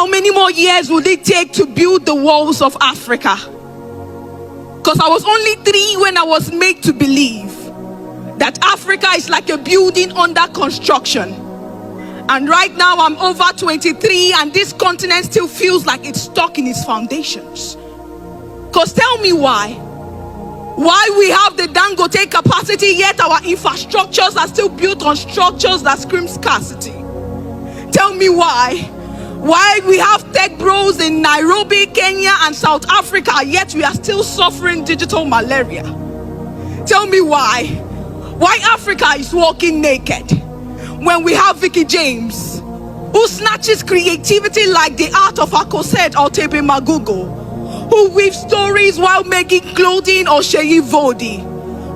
How many more years would it take to build the walls of Africa? Because I was only 3 when I was made to believe that Africa is like a building under construction. And right now I'm over 23 and this continent still feels like it's stuck in its foundations. Because tell me why we have the Dangote capacity yet our infrastructures are still built on structures that scream scarcity. Tell me why we have tech bros in Nairobi, Kenya and South Africa yet we are still suffering digital malaria. Tell me why Africa is walking naked when we have Vicky James who snatches creativity like the art of Akosed or Tepe Magugo, who weaves stories while making clothing or Sheyi Vodi,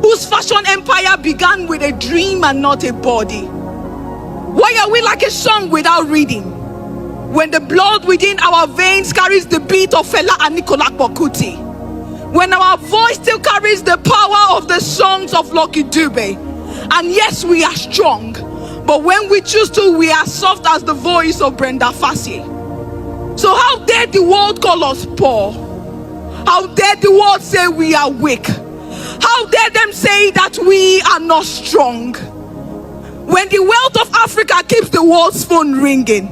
whose fashion empire began with a dream and not a body. Why are we like a song without reading when the blood within our veins carries the beat of Fela and Nicola Bokuti? When our voice still carries the power of the songs of Lucky Dube? And yes, we are strong, but when we choose to, we are soft as the voice of Brenda Fassie. So how dare the world call us poor? How dare the world say we are weak? How dare them say that we are not strong? When the wealth of Africa keeps the world's phone ringing,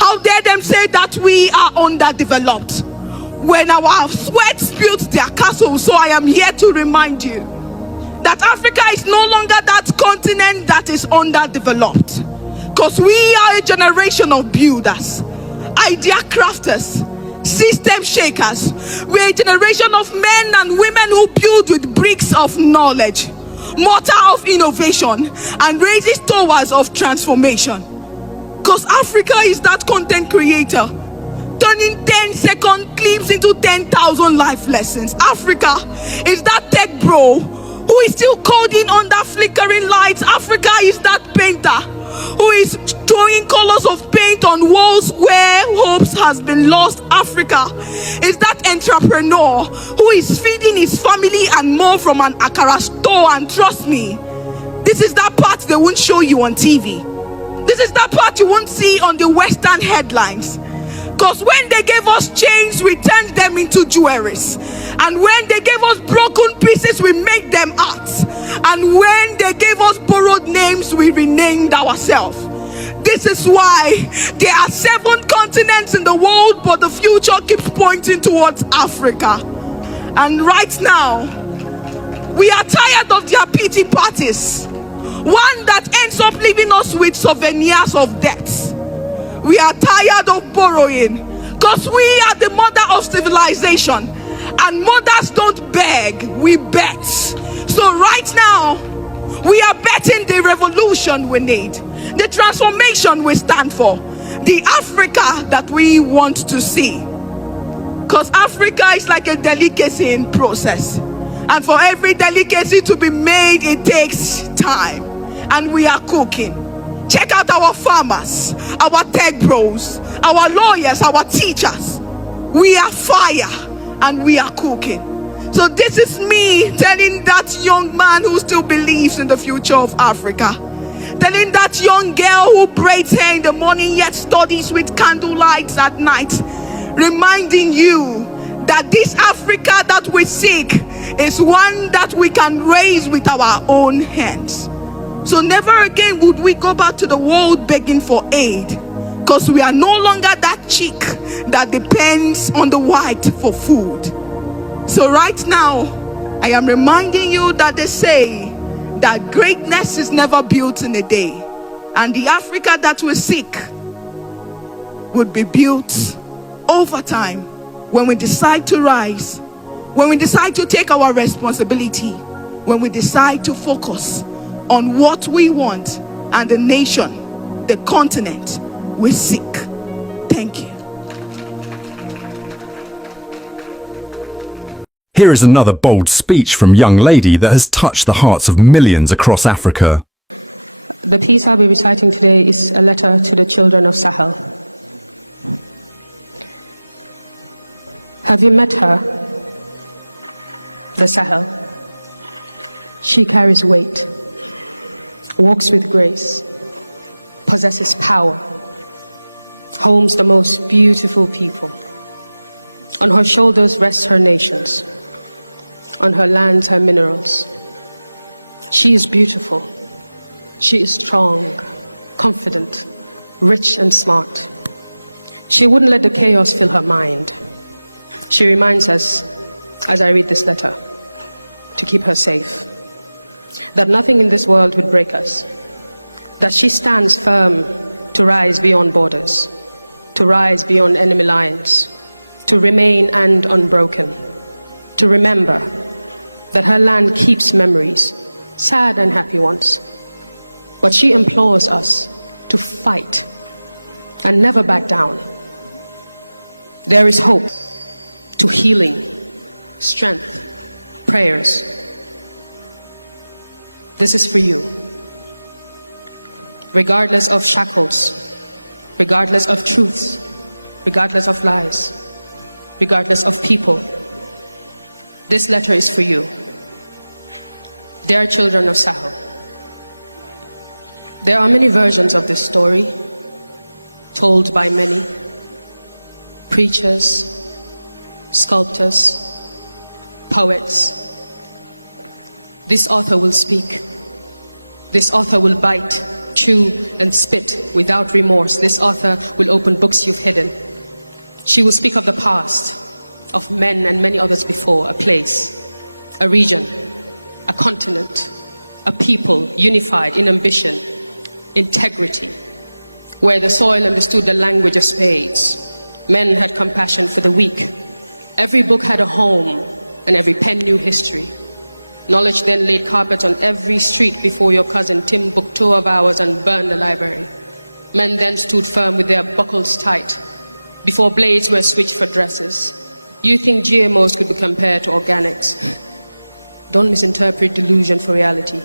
how dare them say that we are underdeveloped? When our sweat built their castle. So I am here to remind you that Africa is no longer that continent that is underdeveloped, because we are a generation of builders, idea crafters, system shakers. We're a generation of men and women who build with bricks of knowledge, mortar of innovation, and raises towers of transformation. Because Africa is that content creator turning 10-second clips into 10,000 life lessons. Africa is that tech bro who is still coding under flickering lights. Africa is that painter who is throwing colors of paint on walls where hopes has been lost. Africa is that entrepreneur who is feeding his family and more from an akara store. And trust me, this is that part they won't show you on TV. This is that part you won't see on the Western headlines. Because when they gave us chains, we turned them into jewelries. And when they gave us broken pieces, we made them arts. And when they gave us borrowed names, we renamed ourselves. This is why there are 7 continents in the world, but the future keeps pointing towards Africa. And right now, we are tired of their pity parties. One that ends up leaving us with souvenirs of debts. We are tired of borrowing, because we are the mother of civilization, and mothers don't beg, we bet. So right now we are betting the revolution we need, the transformation we stand for, the Africa that we want to see. Because Africa is like a delicacy in process, and for every delicacy to be made, it takes time, and we are cooking. Check out our farmers, our tech bros, our lawyers, our teachers. We are fire and we are cooking. So this is me telling that young man who still believes in the future of Africa, telling that young girl who braids hair in the morning yet studies with candlelights at night, reminding you that this Africa that we seek is one that we can raise with our own hands. So never again would we go back to the world begging for aid, because we are no longer that chick that depends on the white for food. So right now, I am reminding you that they say that greatness is never built in a day, and the Africa that we seek would be built over time when we decide to rise, when we decide to take our responsibility, when we decide to focus on what we want and the nation, the continent we seek. Thank you. Here is another bold speech from young lady that has touched the hearts of millions across Africa. The piece I'll be reciting today is a letter to the children of Sahel. Have you met her? The Sahel. She carries weight, walks with grace, possesses power, homes the most beautiful people. On her shoulders rest her nations, on her lands her minerals. She is beautiful, she is strong, confident, rich and smart. She wouldn't let the chaos fill her mind. She reminds us, as I read this letter, to keep her safe, that nothing in this world would break us, that she stands firm to rise beyond borders, to rise beyond enemy lines, to remain and unbroken, to remember that her land keeps memories, sad and happy ones. But she implores us to fight and never back down. There is hope, to healing, strength, prayers. This is for you. Regardless of shackles, regardless of truths, regardless of lies, regardless of people, this letter is for you. Dear children of Sahel, there are many versions of this story, told by many preachers, sculptors, poets. This author will speak. This author will bite, chew, and spit without remorse. This author will open books you've hidden. She will speak of the past, of men and many others before, a place, a region, a continent, a people unified in ambition, integrity, where the soil understood the language of spades. Men had compassion for the weak. Every book had a home, and every pen knew history. Knowledge then laid carpet on every street before your cousin Timbuktu of ours and burned the library. Men then stood firm with their buckles tight before blades were switched for dresses. You think GMOs could be compared to organics? Don't misinterpret delusion for reality.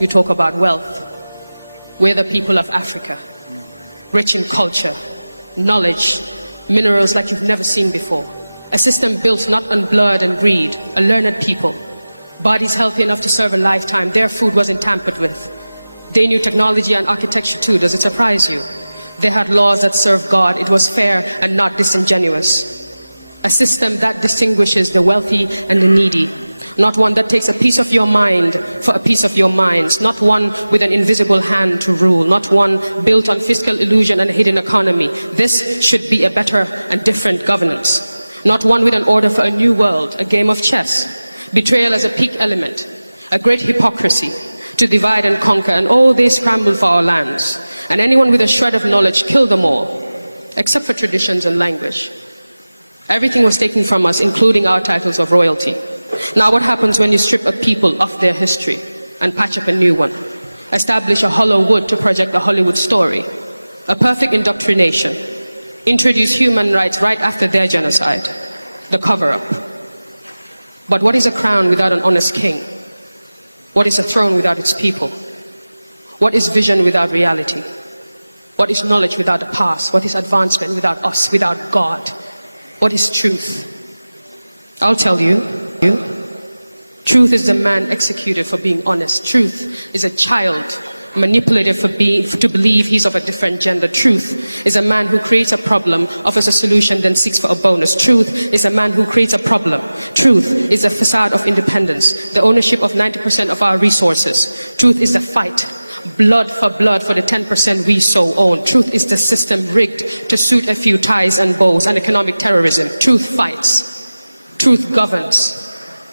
You talk about wealth. We're the people of Africa, rich in culture, knowledge, minerals like you've never seen before. A system built not on blood and greed, a learned people. Bodies healthy enough to serve a lifetime. Their food wasn't tampered with. They knew technology and architecture too. Does it surprise you? They had laws that served God. It was fair and not disingenuous. A system that distinguishes the wealthy and the needy. Not one that takes a piece of your mind for a piece of your minds. Not one with an invisible hand to rule. Not one built on fiscal illusion and a hidden economy. This should be a better and different governance. Not one with an order for a new world, a game of chess. Betrayal as a peak element, a great hypocrisy to divide and conquer, and oh, they scramble for our lands. And anyone with a shred of knowledge killed them all, except for traditions and language. Everything was taken from us, including our titles of royalty. Now what happens when you strip a people of their history and patch up a new one? Establish a hollow wood to project a Hollywood story, a perfect indoctrination. Introduce human rights right after their genocide, the cover-up. But what is a crown without an honest king? What is a throne without its people? What is vision without reality? What is knowledge without the past? What is advancement without us, without God? What is truth? I'll tell you. Truth is the man executed for being honest. Truth is a child manipulated to believe he's of a different gender. Truth is a man who creates a problem, offers a solution, then seeks for a bonus. Truth is a man who creates a problem. Truth is a facade of independence, the ownership of 90% of our resources. Truth is the fight, blood for the 10% we so own. Truth is the system rigged to suit a few ties and bows and economic terrorism. Truth fights. Truth governs.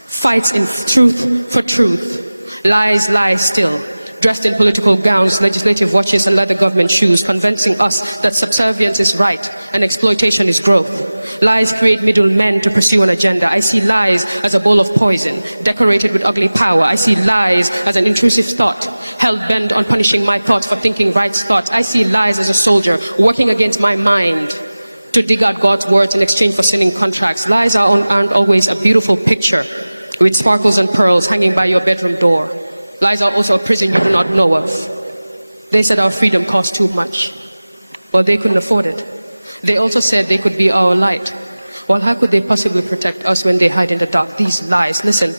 Fights in truth for truth. Lies lie still. Dressed in political gowns, legislative watches and leather government shoes, convincing us that subservience is right and exploitation is growth. Lies create middlemen to pursue an agenda. I see lies as a bowl of poison, decorated with ugly power. I see lies as an intrusive thought, hell-bent on punishing my thoughts for thinking right thoughts. I see lies as a soldier working against my mind to dig out God's words in exchange for sinning contracts. Lies aren't always a beautiful picture with sparkles and pearls hanging by your bedroom door. Lies are also a prison you do not know of. They said our freedom cost too much. Well, they couldn't afford it. They also said they could be our light. Well, how could they possibly protect us when they hide in the dark? These lies. Listen,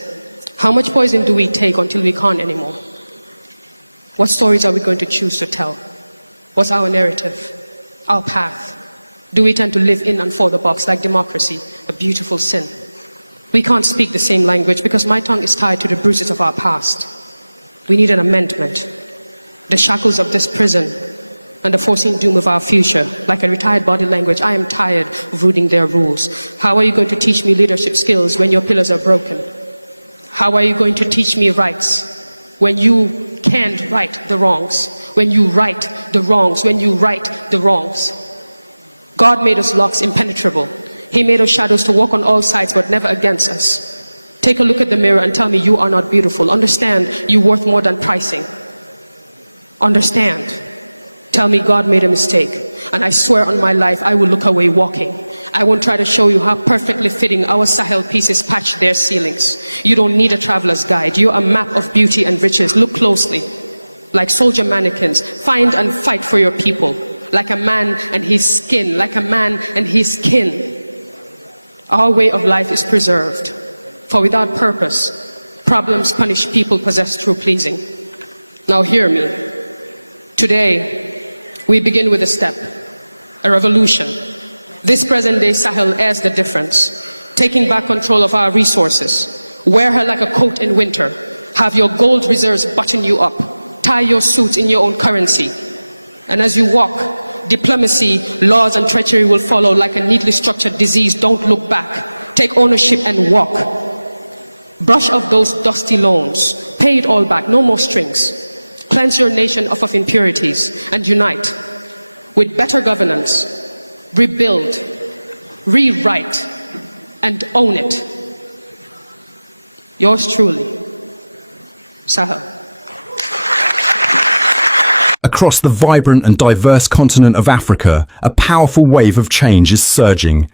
how much poison do we take until we can't anymore? What stories are we going to choose to tell? What's our narrative? Our path? Do we tend to live in and for the box like democracy, a beautiful sin? We can't speak the same language because my tongue is tied to the bruises of our past. We need an amendment. The shackles of this prison and the foreseen doom of our future, like a retired body language, I am tired of rooting their rules. How are you going to teach me leadership skills when your pillars are broken? How are you going to teach me rights when you can't right the wrongs? When you right the wrongs, when you right the wrongs. God made us locks impenetrable. He made us shadows to walk on all sides but never against us. Take a look at the mirror and tell me you are not beautiful. Understand you're worth more than pricing. Understand. Tell me God made a mistake. And I swear on my life I will look away walking. I won't try to show you how perfectly fitting our Sahel pieces patch their ceilings. You don't need a traveler's guide. You're a map of beauty and riches. Look closely. Like soldier mannequins, find and fight for your people. Like a man and his skin, like a man and his kin. Our way of life is preserved. For without purpose, problems punish people possessed through pleasing. Now hear me. Today, we begin with a step, a revolution. This present day Sahel airs the difference, taking back control of our resources. Wear her like a coat in winter. Have your gold reserves button you up. Tie your suits in your own currency. And as you walk, diplomacy, laws and treachery will follow like a neatly structured disease. Don't look back. Take ownership and walk. Brush off those dusty loans. Pay it all back. No more strings. Cleanse your nation of impurities and unite with better governance. Rebuild, rewrite, and own it. Yours truly, Sahel. Across the vibrant and diverse continent of Africa, a powerful wave of change is surging.